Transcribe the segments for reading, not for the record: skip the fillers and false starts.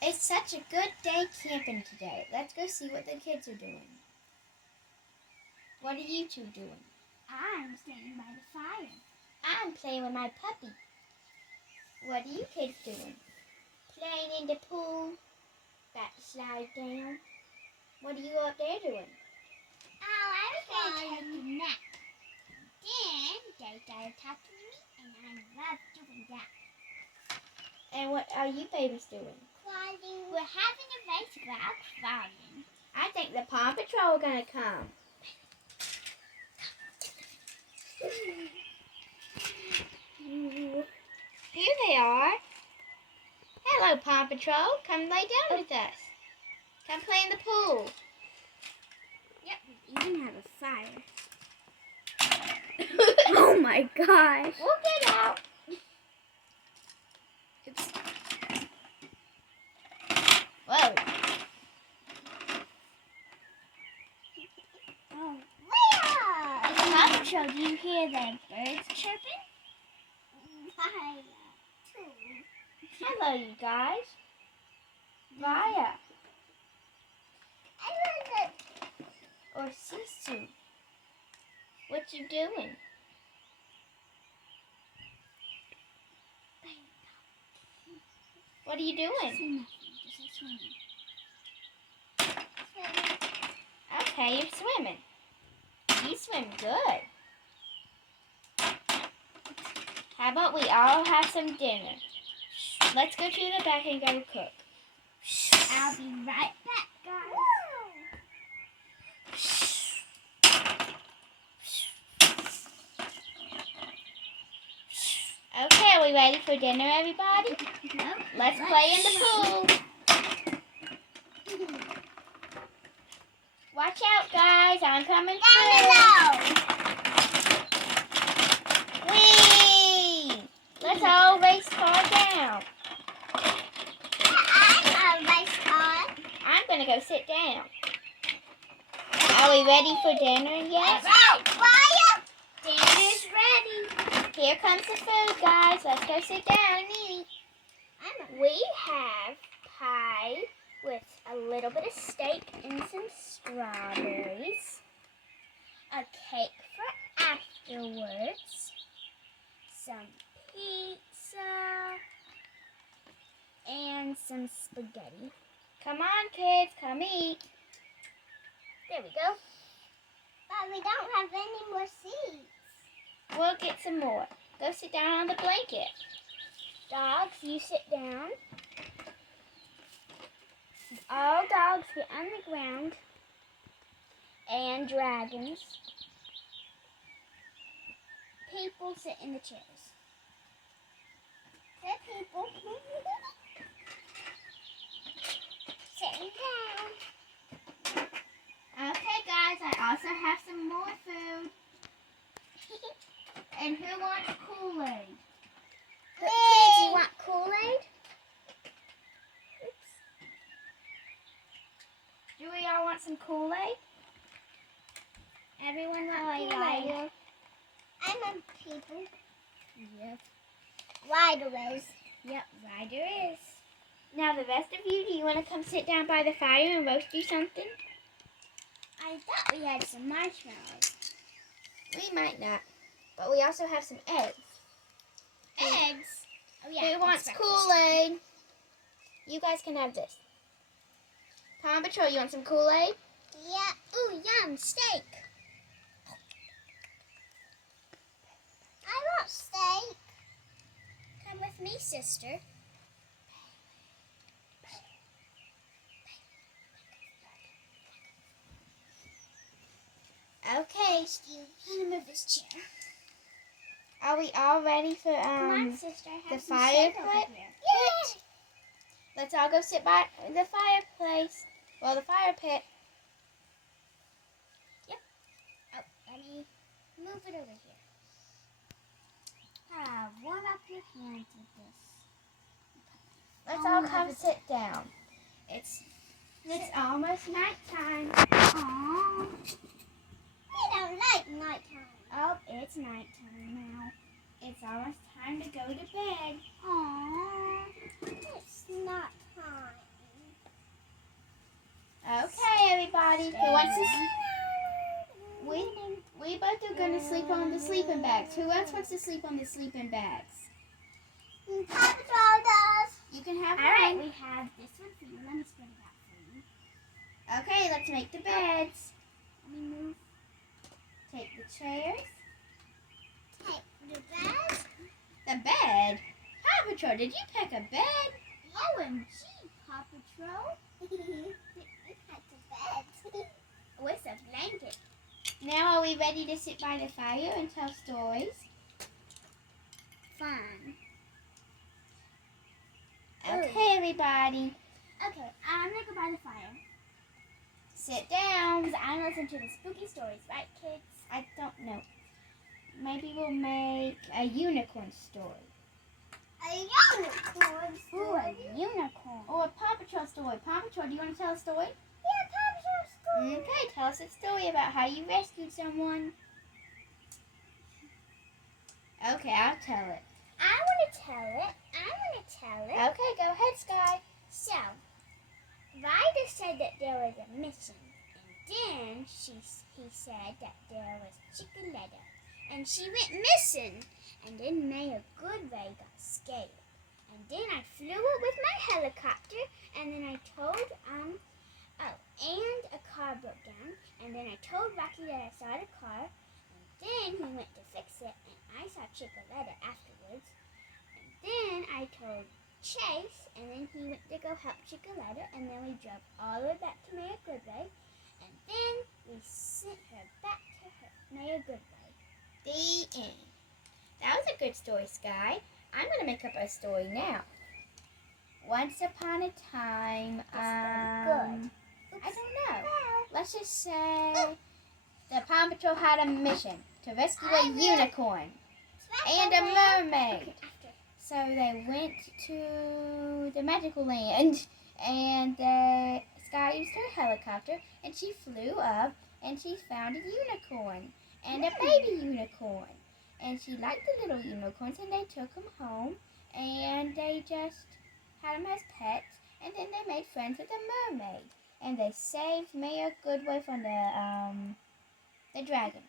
It's such a good day camping today. Let's go see what the kids are doing. What are you two doing? I'm standing by the fire. I'm playing with my puppy. What are you kids doing? Playing in the pool. About to slide down. What are you up there doing? Oh, I was going to take a nap. Then they started talking to me, and I love doing that. And what are you babies doing? Crying. We're having a race about crying. I think the Paw Patrol are going to come. Here they are. Hello, Paw Patrol. Come lay down with us. Come play in the pool. Yep, we even have a fire. Oh my gosh. We'll get out. Oops. Whoa. Oh, Raya! Paw Patrol, do you hear the birds chirping? Raya, too. Hello, you guys. Raya. I love it. Or Sisu. What you doing? What are you doing? Okay, you're swimming. You swim good. How about we all have some dinner? Let's go to the back and go cook. I'll be right back, guys. Okay, are we ready for dinner, everybody? No. Let's play in the pool. Watch out, guys. I'm coming Down through. below. Whee! Let's all race car down. I'm a race car. I'm going to go sit down. Are we ready for dinner yet? Raya, dinner's ready. Here comes the food, guys. Let's go sit down and eat. We have pie with a little bit of steak and some strawberries. A cake for afterwards. Some pizza. And some spaghetti. Come on, kids. Come eat. There we go. But we don't have any more seats. We'll get some more. Go sit down on the blanket. Dogs, you sit down. All dogs get on the ground. And dragons. People sit in the chairs. The people sitting down. Okay, guys, I also have some more food. And who wants Kool-Aid? Kids, you want Kool-Aid? Oops. Do we all want some Kool-Aid? Everyone want Kool-Aid? I'm a people. Yep. Ryder is. Yep, Ryder is. Now the rest of you, do you want to come sit down by the fire and roast you something? I thought we had some marshmallows. We might not. But we also have some eggs. Eggs? Oh yeah. Who wants Kool-Aid? You guys can have this. Paw Patrol, you want some Kool-Aid? Yeah. Ooh, yum, steak. I want steak. Come with me, sister. Okay. I'm gonna move this chair. Are we all ready for Come on, sister. I have the some fire steak pit? over here. Yay! Let's all go sit by the fireplace. Well, the fire pit. Yep. Oh, let me move it over here. Warm up your hands with this. Let's all come sit down. It's almost nighttime. Aww. We don't like nighttime. Oh, it's nighttime now. It's almost time to go to bed. Aww. It's not time. everybody. Who wants to sleep? We both are going to sleep on the sleeping bags. Who else wants to sleep on the sleeping bags? Paw Patrol does. You can have All right, one. we have this one for you. Let me spread it out for you. Okay, let's make the beds. Let me move. Take the chairs. Take the bed. The bed? Paw Patrol, did you pack a bed? OMG, Paw Patrol. We packed a bed. With a blanket. Now are we ready to sit by the fire and tell stories? Fun. Okay, everybody. Okay, I'm gonna go by the fire. Sit down. Because I listen to the spooky stories, right, kids? I don't know. Maybe we'll make a unicorn story. A unicorn Ooh, story. a unicorn. Or a Paw Patrol story. Paw Patrol, do you want to tell a story? Yeah, Paw Patrol story. Okay, tell us a story about how you rescued someone. Okay, I'll tell it. I want to tell it. Okay, go ahead, Sky. So, Ryder said that there was a mission, and then he said that there was Chicoletta, and she went missing, and then Mayor Goodway got scared, and then I flew it with my helicopter, and then I told and a car broke down, and then I told Rocky that I saw the car, and then he went to fix it, and I saw Chicoletta afterwards, and then I told Chase, and then he went to go help Chicoletta, and then we drove all the way back to Mayor Goodway, and then we sent her back to her Mayor Goodway. The end. That was a good story, Sky. I'm going to make up a story now. Once upon a time, good. I don't know. Let's just say the Paw Patrol had a mission to rescue a unicorn and a mermaid. Okay, after. So they went to the magical land, and Sky used her helicopter, and she flew up, and she found a unicorn and a baby unicorn. And she liked the little unicorns, and they took them home, and they just had them as pets, and then they made friends with a mermaid. And they saved Mayor Goodway from the dragon.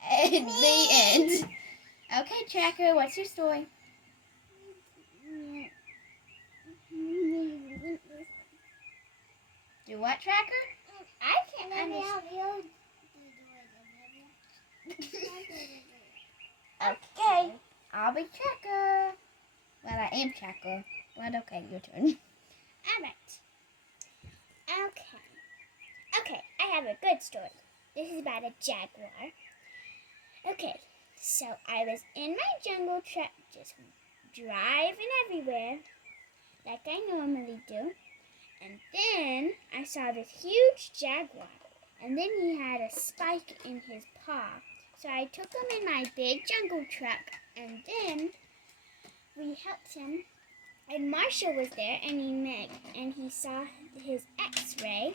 The end. Okay, Tracker, what's your story? Do what, Tracker? I can't understand. Okay, I'll be Tracker. Well, I am Tracker, but okay, your turn. Alright. Okay, I have a good story. This is about a jaguar. Okay, so I was in my jungle truck just driving everywhere like I normally do. And then I saw this huge jaguar. And then he had a spike in his paw. So I took him in my big jungle truck. And then we helped him. And Marshall was there, and he saw his X-ray,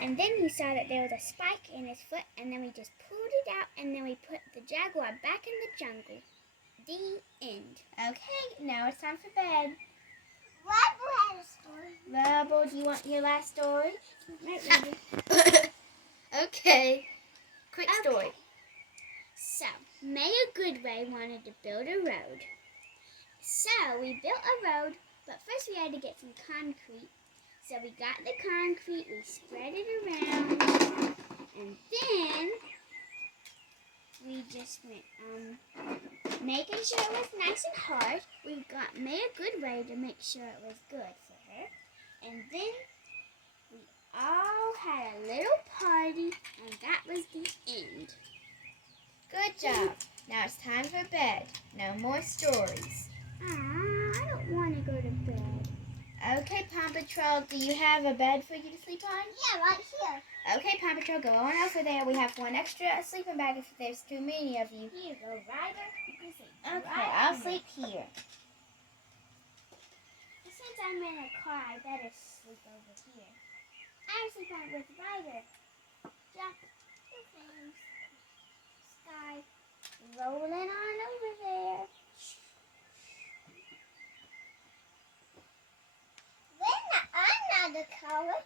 and then he saw that there was a spike in his foot, and then we just pulled it out, and then we put the jaguar back in the jungle. The end. Okay, now it's time for bed. Rubble had a story. Rubble, do you want your last story? Right, Ruby. Okay. Quick story. Okay. So, Mayor Goodway wanted to build a road. So, we built a road, but first we had to get some concrete. So we got the concrete, we spread it around, and then we just went making sure it was nice and hard. We got Mayor Goodway to make sure it was good for her. And then we all had a little party, and that was the end. Good job. Now it's time for bed. No more stories. I don't want to go to bed. Okay, Paw Patrol, do you have a bed for you to sleep on? Yeah, right here. Okay, Paw Patrol, go on over there. We have one extra sleeping bag if there's too many of you. Here you go, Ryder. You can sleep. Okay, I'll sleep here. Since I'm in a car, I better sleep over here. I'm sleeping with Ryder. Jack, Sky, rolling on over there. I'm not the color.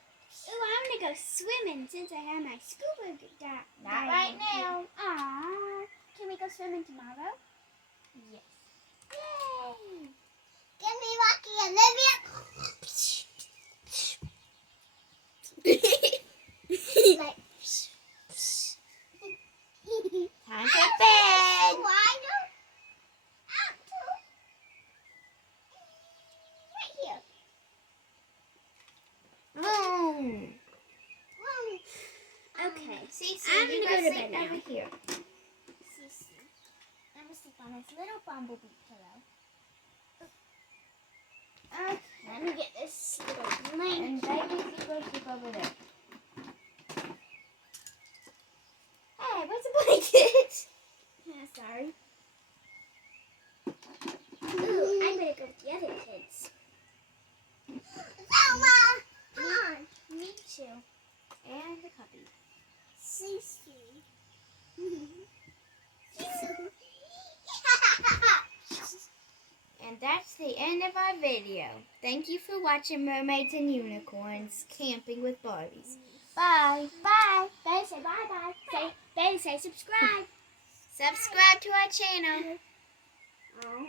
Ooh, I'm gonna go swimming since I have my scuba dive. Not right now. Aww. Can we go swimming tomorrow? Yes. Yay! Give me Rocky Olivia. Like, Time for bed. Why don't up to right here? Boom. okay. Sisu, I'm you gonna go go to sleep bed now. over here. Sisu. I'm gonna sleep on this little bumblebee pillow. Okay. Let me get this little blanket. And baby, you go sleep over there. Hey, where's the blanket? Sorry. Ooh, I better go with the other kids. Selma, come on. Me too. And the puppy. Sisu. And that's the end of our video. Thank you for watching Mermaids and Unicorns Camping with Barbies. Bye. Bye. Baby, say bye-bye. Baby, say subscribe. Subscribe to our channel. Oh.